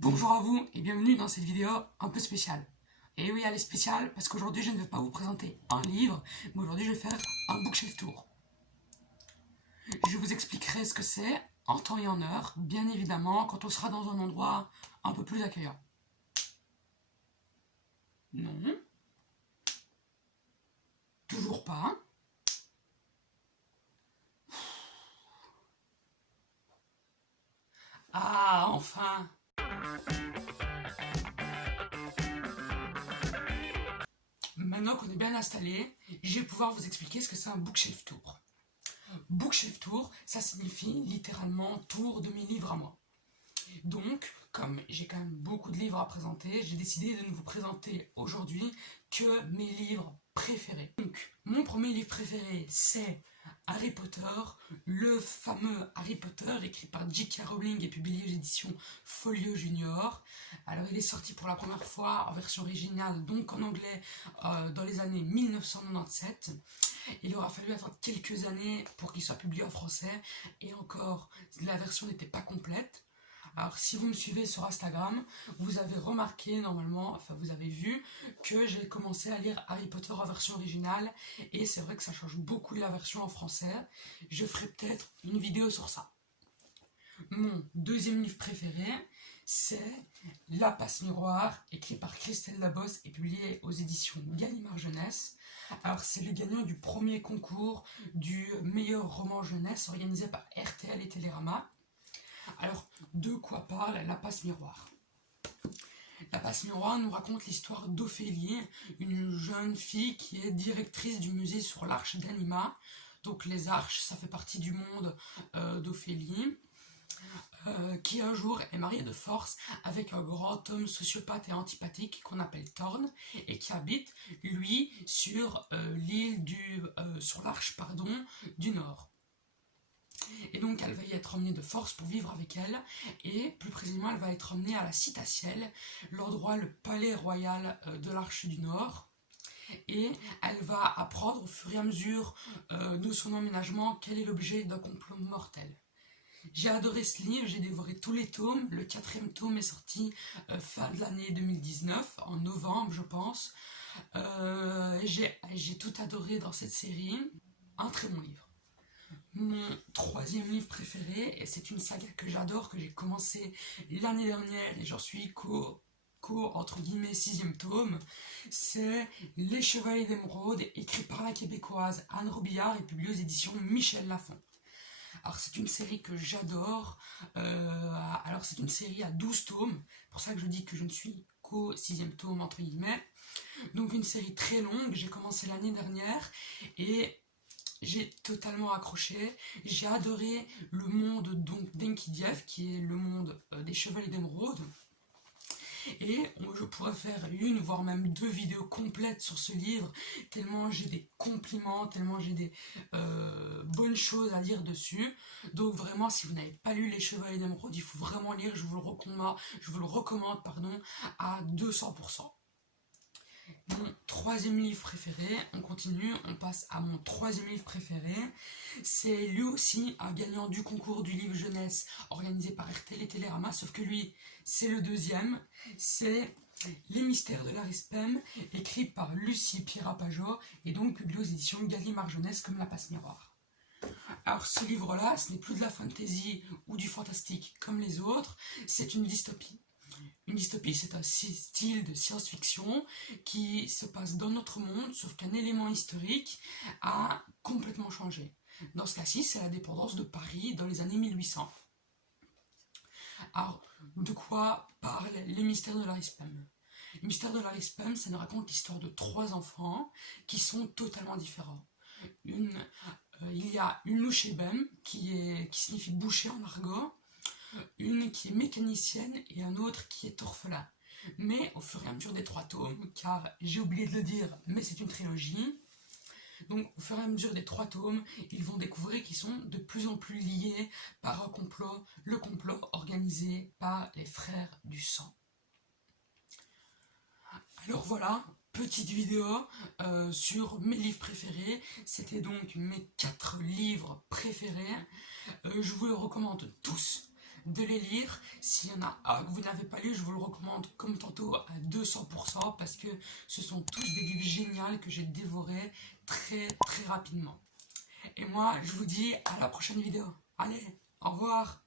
Bonjour à vous et bienvenue dans cette vidéo un peu spéciale. Et oui, elle est spéciale parce qu'aujourd'hui je ne vais pas vous présenter un livre, mais aujourd'hui je vais faire un bookshelf tour. Je vous expliquerai ce que c'est en temps et en heure, bien évidemment, quand on sera dans un endroit un peu plus accueillant. Non. Toujours pas. Ah, enfin. Maintenant qu'on est bien installé, je vais pouvoir vous expliquer ce que c'est un bookshelf tour. Bookshelf tour, ça signifie littéralement tour de mes livres à moi. Donc, comme j'ai quand même beaucoup de livres à présenter, j'ai décidé de ne vous présenter aujourd'hui que mes livres préférés. Donc, mon premier livre préféré, c'est Harry Potter, le fameux Harry Potter, écrit par J.K. Rowling et publié aux éditions Folio Junior. Alors, il est sorti pour la première fois en version originale, donc en anglais, dans les années 1997. Il aura fallu attendre quelques années pour qu'il soit publié en français, et encore, la version n'était pas complète. Alors si vous me suivez sur Instagram, vous avez remarqué normalement, enfin vous avez vu que j'ai commencé à lire Harry Potter en version originale et c'est vrai que ça change beaucoup de la version en français. Je ferai peut-être une vidéo sur ça. Mon deuxième livre préféré, c'est La Passe Miroir, écrit par Christelle Labosse et publié aux éditions Gallimard Jeunesse. Alors c'est le gagnant du premier concours du meilleur roman jeunesse organisé par RTL et Télérama. Alors, de quoi parle La Passe Miroir? La Passe Miroir nous raconte l'histoire d'Ophélie, une jeune fille qui est directrice du musée sur l'Arche d'Anima. Donc les arches, ça fait partie du monde d'Ophélie, qui un jour est mariée de force avec un grand homme sociopathe et antipathique qu'on appelle Thorn, et qui habite, lui, sur sur l'Arche, du Nord. Et donc elle va y être emmenée de force pour vivre avec elle, et plus précisément elle va être emmenée à la Citatielle, l'endroit, le palais royal de l'Arche du Nord, et elle va apprendre au fur et à mesure de son emménagement quel est l'objet d'un complot mortel. J'ai adoré ce livre, j'ai dévoré tous les tomes, le 4e tome est sorti fin de l'année 2019, en novembre je pense. J'ai tout adoré dans cette série, un très bon livre. Mon troisième livre préféré, et c'est une saga que j'adore, que j'ai commencé l'année dernière et j'en suis entre guillemets 6e tome, c'est Les Chevaliers d'Émeraude, écrit par la québécoise Anne Robillard et publié aux éditions Michel Lafon. Alors c'est une série que j'adore, alors c'est une série à 12 tomes, pour ça que je dis que je ne suis qu'au 6e tome entre guillemets, donc une série très longue, j'ai commencé l'année dernière et j'ai totalement accroché, j'ai adoré le monde d'Enkidief, qui est le monde des Chevaliers d'Émeraude. Et je pourrais faire une, voire même 2 vidéos complètes sur ce livre, tellement j'ai des compliments, tellement j'ai des bonnes choses à dire dessus. Donc vraiment, si vous n'avez pas lu Les Chevaliers d'Émeraude, il faut vraiment lire, je vous le recommande à 200%. Mon troisième livre préféré, on continue, on passe à mon troisième livre préféré. C'est lui aussi un gagnant du concours du livre jeunesse organisé par RTL et Télérama, sauf que lui, c'est le deuxième. C'est Les Mystères de l'Arispem, écrit par Lucie Pirapajot et donc publié aux éditions Gallimard Jeunesse comme La Passe Miroir. Alors ce livre-là, ce n'est plus de la fantasy ou du fantastique comme les autres, c'est une dystopie. Une dystopie, c'est un style de science-fiction qui se passe dans notre monde, sauf qu'un élément historique a complètement changé. Dans ce cas-ci, c'est la dépendance de Paris dans les années 1800. Alors, de quoi parlent les mystères de l'Arispem? Les mystères de l'Arispem, ça nous raconte l'histoire de 3 enfants qui sont totalement différents. Il y a une louchébem qui signifie boucher en argot, une qui est mécanicienne et un autre qui est orphelin. Mais au fur et à mesure des 3 tomes, car j'ai oublié de le dire, mais c'est une trilogie, donc au fur et à mesure des 3 tomes, ils vont découvrir qu'ils sont de plus en plus liés par un complot, le complot organisé par les frères du sang. Alors voilà, petite vidéo sur mes livres préférés. C'était donc mes 4 livres préférés. Je vous les recommande tous. de les lire. S'il y en a un que vous n'avez pas lu, je vous le recommande comme tantôt à 200% parce que ce sont tous des livres géniaux que j'ai dévorés très très rapidement. Et moi, je vous dis à la prochaine vidéo. Allez, au revoir!